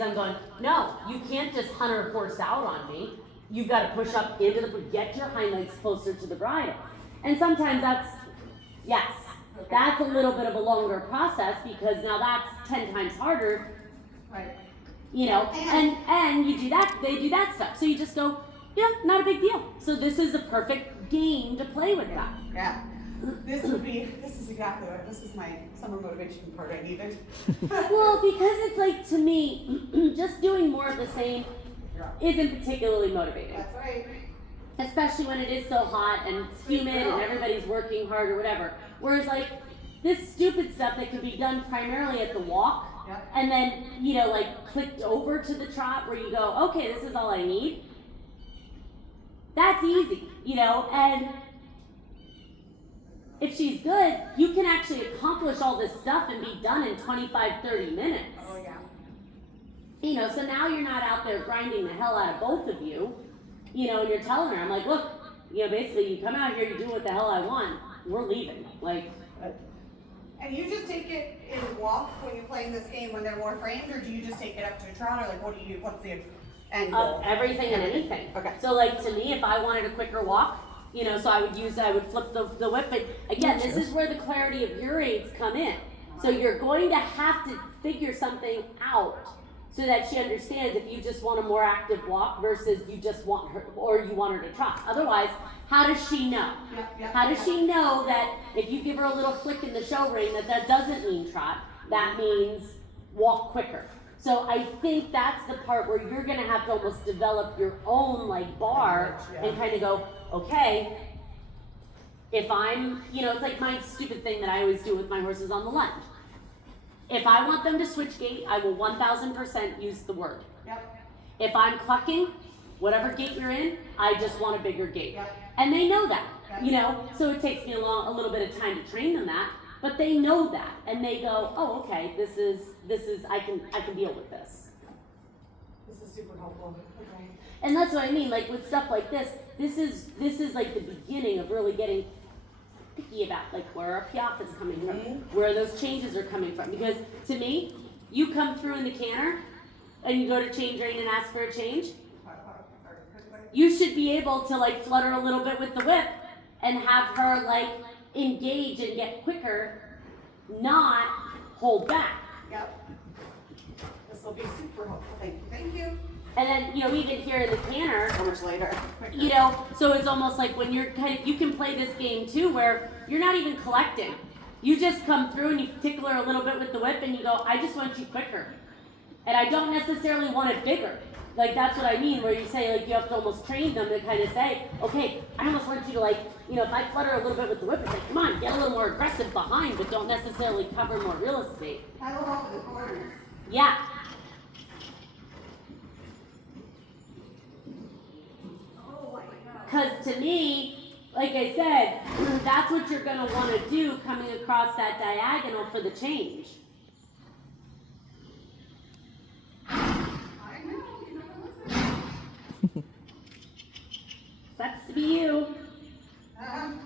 I'm going, no, you can't just hunter horse out on me. You've got to push up into the, get your hind legs closer to the bridle. And sometimes that's, yes, that's a little bit of a longer process because now that's 10 times harder. Right. You know, and you do that, they do that stuff. So you just go, yeah, not a big deal. So this is a perfect game to play with that. Yeah. This is exactly what, this is my summer motivation part I needed. Well, because it's like, to me, just doing more of the same isn't particularly motivating. That's right. Especially when it is so hot and it's humid and everybody's working hard or whatever. Whereas like, this stupid stuff that can be done primarily at the walk, and then, you know, like clicked over to the trot where you go, okay, this is all I need. That's easy, you know, and if she's good, you can actually accomplish all this stuff and be done in 25, 30 minutes. Oh yeah. You know, so now you're not out there grinding the hell out of both of you, you know, and you're telling her, I'm like, look, you know, basically you come out here, you do what the hell I want, we're leaving, like. And you just take it in walk when you're playing this game when they're more framed, or do you just take it up to a trot, or like what do you, what's the end goal? Everything and anything. Okay. So like to me, if I wanted a quicker walk, you know, so I would flip the whip, but again, this is where the clarity of your aids come in. So you're going to have to figure something out so that she understands if you just want a more active walk versus you just want her, or you want her to trot. Otherwise, how does she know? How does she know that if you give her a little flick in the show ring that doesn't mean trot, that means walk quicker? So I think that's the part where you're gonna have to almost develop your own like bar and kind of go, okay, if I'm, you know, it's like my stupid thing that I always do with my horses on the lunge. If I want them to switch gait, I will 1000% use the word. Yep. If I'm clucking, whatever gait you're in, I just want a bigger gait. Yep. And they know that, you know, so it takes me a little bit of time to train them that, but they know that, and they go, oh, okay, this is, I can deal with this. This is super helpful. Okay. And that's what I mean, like with stuff like this is like the beginning of really getting picky about like where our piaffe is coming from, where those changes are coming from. Because to me, you come through in the canter and you go to change rein and ask for a change, you should be able to like flutter a little bit with the whip and have her like engage and get quicker, not hold back. Yep. This will be super helpful. Thank you. Thank you. And then, you know, even here in the canter, So much later. you know, so it's almost like when you're you can play this game too where you're not even collecting. You just come through and you tickle her a little bit with the whip and you go, I just want you quicker. And I don't necessarily want it bigger. Like that's what I mean, where you say like you have to almost train them to kind of say, okay, I almost want you to like, you know, if I flutter a little bit with the whip, it's like, come on, get a little more aggressive behind, but don't necessarily cover more real estate. I will help in the corners. Yeah. Because to me, like I said, that's what you're going to want to do coming across that diagonal for the change. I know, you never listen. Sucks to be you. And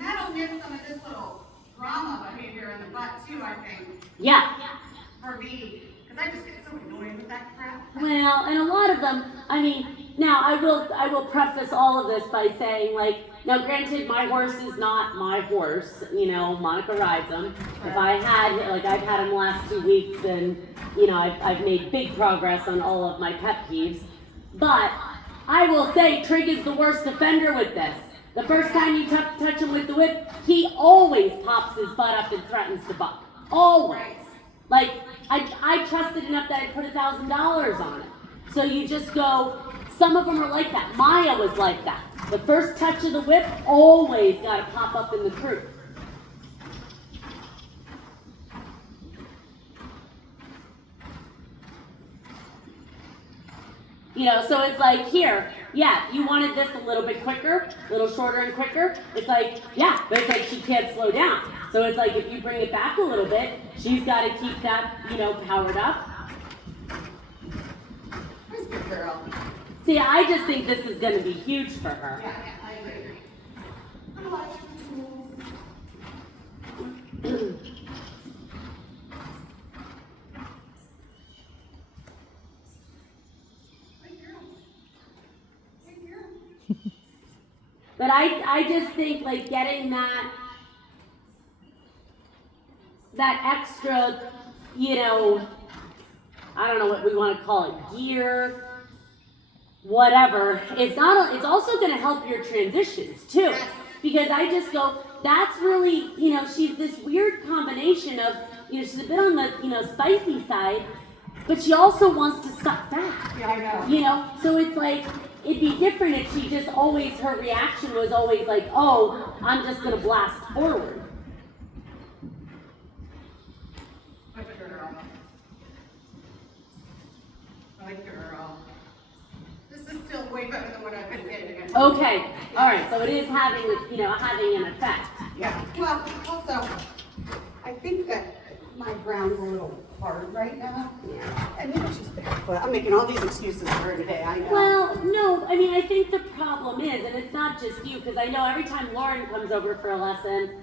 that'll get some of this little drama behavior in the butt too, I think, Yeah. for me. Because I just get so annoyed with that crap. Well, and a lot of them, I mean, now I will preface all of this by saying, like, now granted, my horse is not my horse, you know, Monica rides him. If I had, like, I've had him the last 2 weeks and, you know, I've made big progress on all of my pet peeves. But I will say Trig is the worst offender with this. The first time you touch him with the whip, he always pops his butt up and threatens to buck. Always. Like, I trusted enough that I put $1,000 on it. So you just go, some of them are like that. Maya was like that. The first touch of the whip always got to pop up in the croup. You know, so it's like here, yeah, you wanted this a little bit quicker, a little shorter and quicker. It's like, yeah, but it's like she can't slow down. So it's like if you bring it back a little bit, she's got to keep that, you know, powered up. Where's good girl? See, I just think this is going to be huge for her. Yeah, I agree. I'm watching. But I just think like getting that extra, you know, I don't know what we want to call it, gear, whatever. It's also going to help your transitions too, because I just go, that's really, you know, she's this weird combination of, you know, she's a bit on the, you know, spicy side, but she also wants to suck back. Yeah, I know. You know, so it's like, it'd be different if she just always, her reaction was always like, oh, I'm just gonna blast forward. I like your, this is still way better than what I've been getting. Okay, all right, so it is having, you know, having an effect. Yeah, well, also, I think that my ground's a little hard right now. Yeah. And maybe she's barefoot. I'm making all these excuses for her today, I know. Well, no, I mean, I think the problem is, and it's not just you, because I know every time Lauren comes over for a lesson,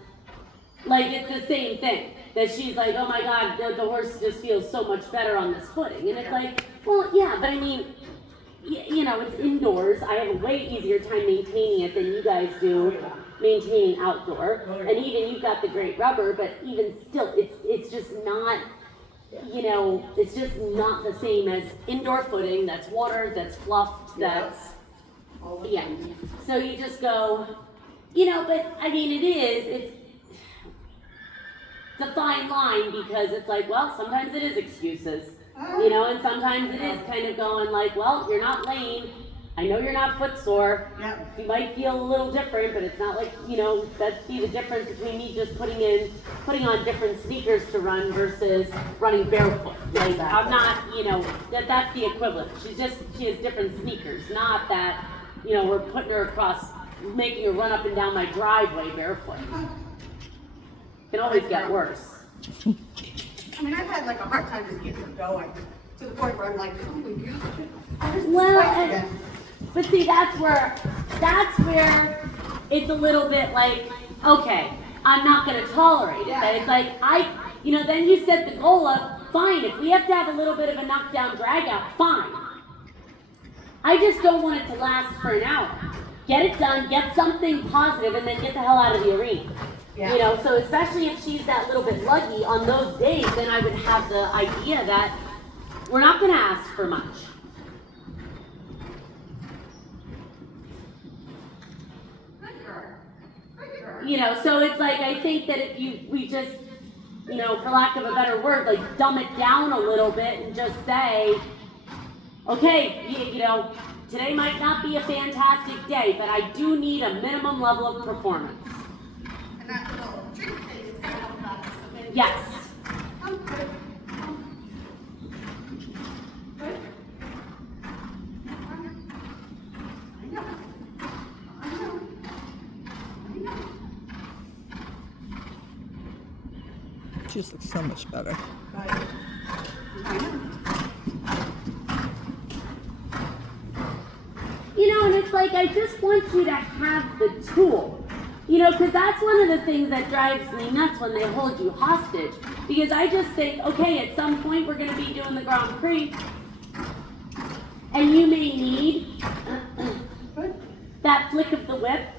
like it's the same thing. That she's like, oh my God, the horse just feels so much better on this footing. And it's like, well, yeah, but I mean, you know, it's indoors. I have a way easier time maintaining it than you guys do maintaining outdoor. And even you've got the great rubber, but even still, it's just not, you know, it's just not the same as indoor footing that's watered, that's fluffed, that's, yeah. So you just go, you know, but I mean, it's a fine line because it's like, well, sometimes it is excuses, you know, and sometimes it is kind of going like, well, you're not lame. I know you're not footsore. Yep. You might feel a little different, but it's not like, you know, that'd be the difference between me just putting on different sneakers to run versus running barefoot. Like, I'm not, you know, that's the equivalent. She has different sneakers, not that, you know, we're putting her across, making her run up and down my driveway barefoot. It can always get worse. I mean, I've had like a hard time just getting her going to the point where I'm like, oh my God. Well, but see, that's where it's a little bit like, okay, I'm not going to tolerate it. But it's like, you know, then you set the goal up, fine. If we have to have a little bit of a knockdown drag out, fine. I just don't want it to last for an hour. Get it done, get something positive, and then get the hell out of the arena. Yeah. You know, so especially if she's that little bit luggy on those days, then I would have the idea that we're not going to ask for much. You know, so it's like, I think that if we just, you know, for lack of a better word, like dumb it down a little bit and just say, okay, you know, today might not be a fantastic day, but I do need a minimum level of performance. And that little drink thing is kind of about us a bit. Yes. I'm good. Good. I know. She just looks so much better. I know. You know, and it's like, I just want you to have the tool. You know, because that's one of the things that drives me nuts when they hold you hostage. Because I just think, okay, at some point we're going to be doing the Grand Prix, and you may need that flick of the whip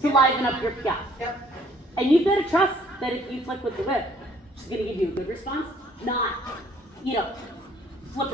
to liven up your piaffe. Yep. And you better trust that if you flick with the whip, she's going to give you a good response, not, you know,